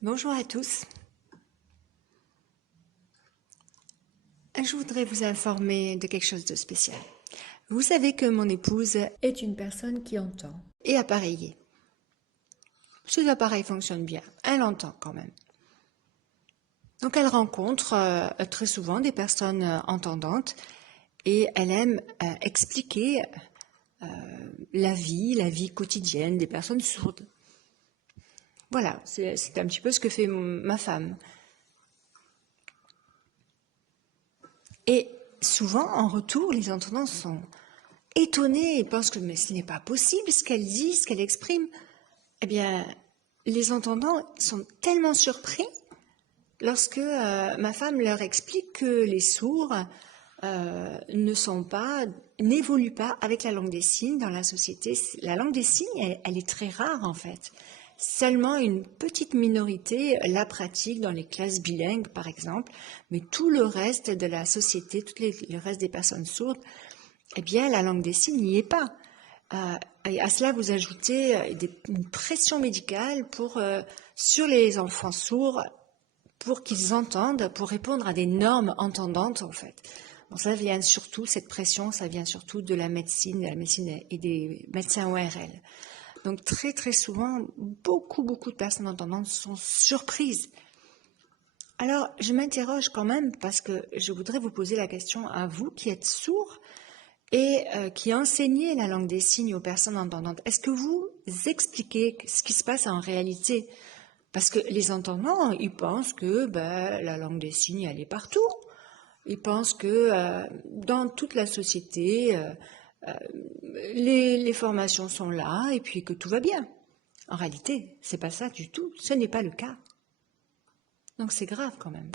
Bonjour à tous. Je voudrais vous informer de quelque chose de spécial. Vous savez que mon épouse est une personne qui entend. est appareillée. Ses appareils fonctionnent bien. Elle entend quand même. Donc elle rencontre très souvent des personnes entendantes et elle aime expliquer la vie quotidienne des personnes sourdes. Voilà, c'est un petit peu ce que fait ma femme. Et souvent, en retour, les entendants sont étonnés et pensent que mais ce n'est pas possible ce qu'elle dit, ce qu'elle exprime. Eh bien, les entendants sont tellement surpris lorsque ma femme leur explique que les sourds n'évoluent pas avec la langue des signes dans la société. La langue des signes, elle est très rare en fait. Seulement une petite minorité la pratique dans les classes bilingues, par exemple, mais tout le reste de la société, le reste des personnes sourdes, eh bien, la langue des signes n'y est pas. Et à cela, vous ajoutez une pression médicale sur les enfants sourds pour qu'ils entendent, pour répondre à des normes entendantes, en fait. Bon, cette pression, ça vient surtout de la médecine et des médecins ORL. Donc très très souvent, beaucoup de personnes entendantes sont surprises. Alors je m'interroge quand même parce que je voudrais vous poser la question à vous qui êtes sourds et qui enseignez la langue des signes aux personnes entendantes. Est-ce que vous expliquez ce qui se passe en réalité? Parce que les entendants, ils pensent que la langue des signes, elle est partout. Ils pensent que dans toute la société, les formations sont là et puis que tout va bien. En réalité, c'est pas ça du tout. Ce n'est pas le cas. Donc c'est grave quand même.